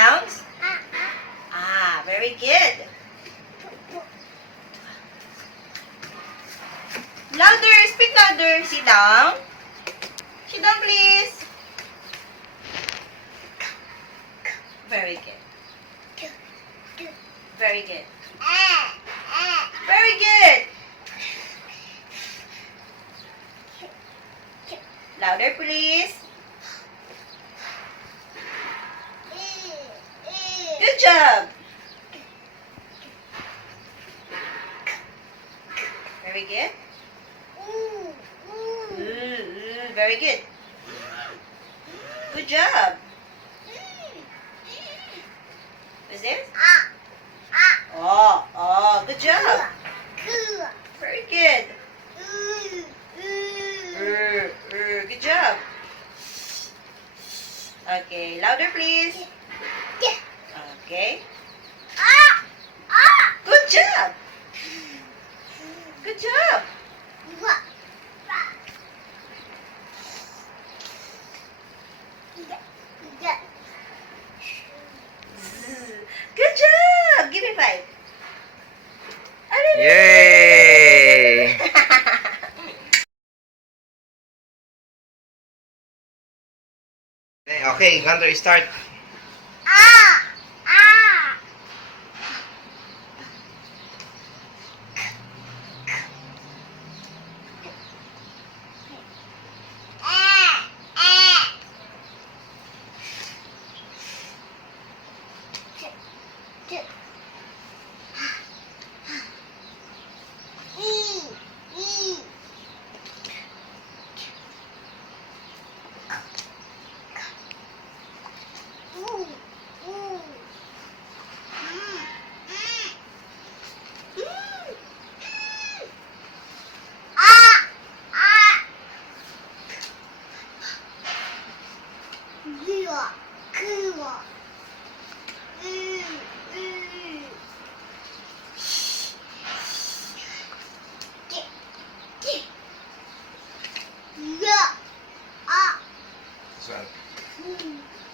sounds? Ah, very good. Louder, speak louder. Sit down. Sit down, please. Very good. Very good. Very good. Louder, please. Good job. Very good. Very good. Good job. What's this? Oh, good job. Very good. Good job. Okay, louder please. Okay. Good job. Good job. Good job. Give me 5. Yay! Okay, Hunter, start.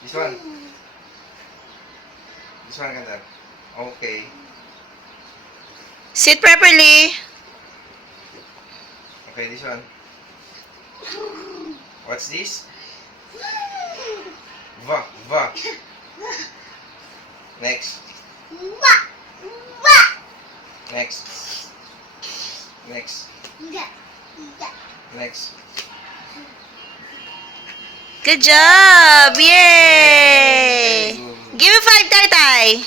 This one. This one ganda. Okay. Sit properly. Okay, this one. What's this? Va. Next. Next. Next. Next. Good job! Yay! Give me 5, Tay-Tay!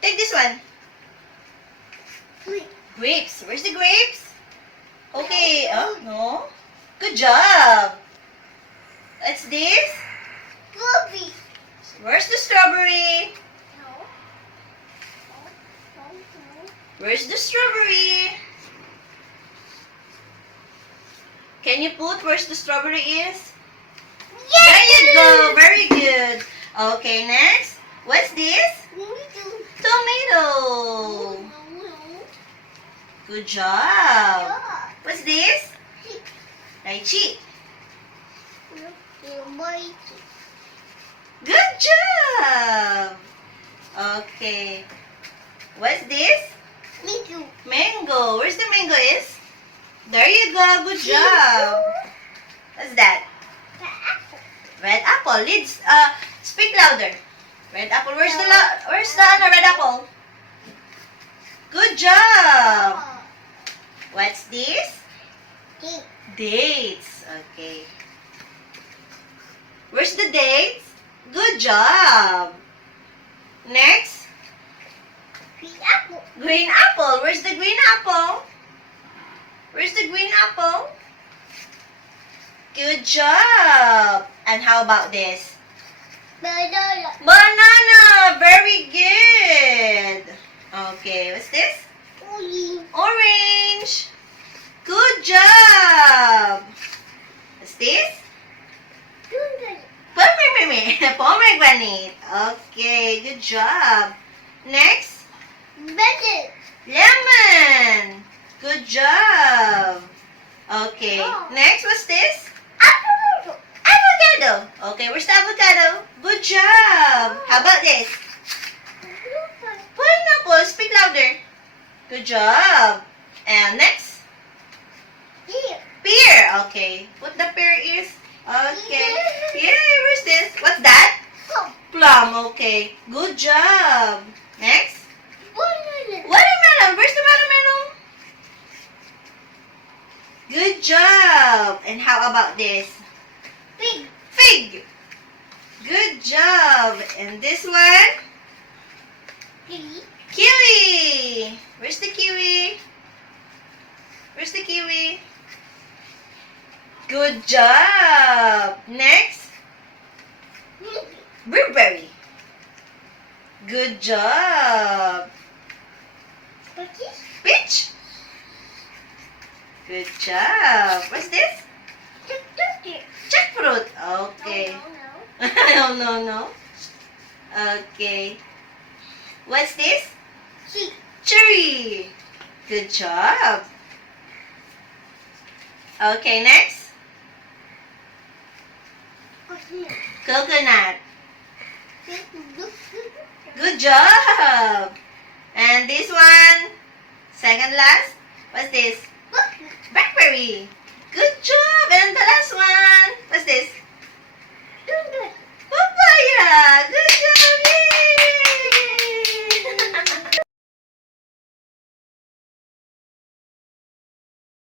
Take this one. Grapes. Where's the grapes? Okay. Oh, no. Good job. What's this? Where's the strawberry? Where's the strawberry? Can you put where's the strawberry is? There you go. Very good. Okay, next. What's this? Tomato. Good job. What's this? Lychee. Good job. Okay. What's this? Mango. Where's the mango is? There you go. Good job. What's that? Red apple. Leads. Speak louder. Red apple. Where's the red apple? Good job. What's this? Dates. Okay. Where's the dates? Good job. Next. Green apple. Where's the green apple? Where's the green apple? Good job. And how about this? Banana. Very good. Okay, what's this? Orange. Good job. Pomegranate. Okay, good job. Next. Lemon. Good job. Okay. Oh. Next, what's this? Avocado. Okay, where's the avocado? Good job. How about this? Pineapple. Speak louder. Good job. And next? Pear. Okay. What the pear is? Okay. Yeah, where's this? What's that? Plum. Okay. Good job. Next? Watermelon. Where's the watermelon? Good job. And how about this? Fig. Good job. And this one? Kiwi. Where's the kiwi? Where's the kiwi? Good job. Next? Blueberry. Good job. Peach. Good job. What's this? Jackfruit. Okay. No. Okay. What's this? Cherry. Good job. Okay, next. Coconut. Good job. And this one, second last. What's this? Blackberry. Good job. And the last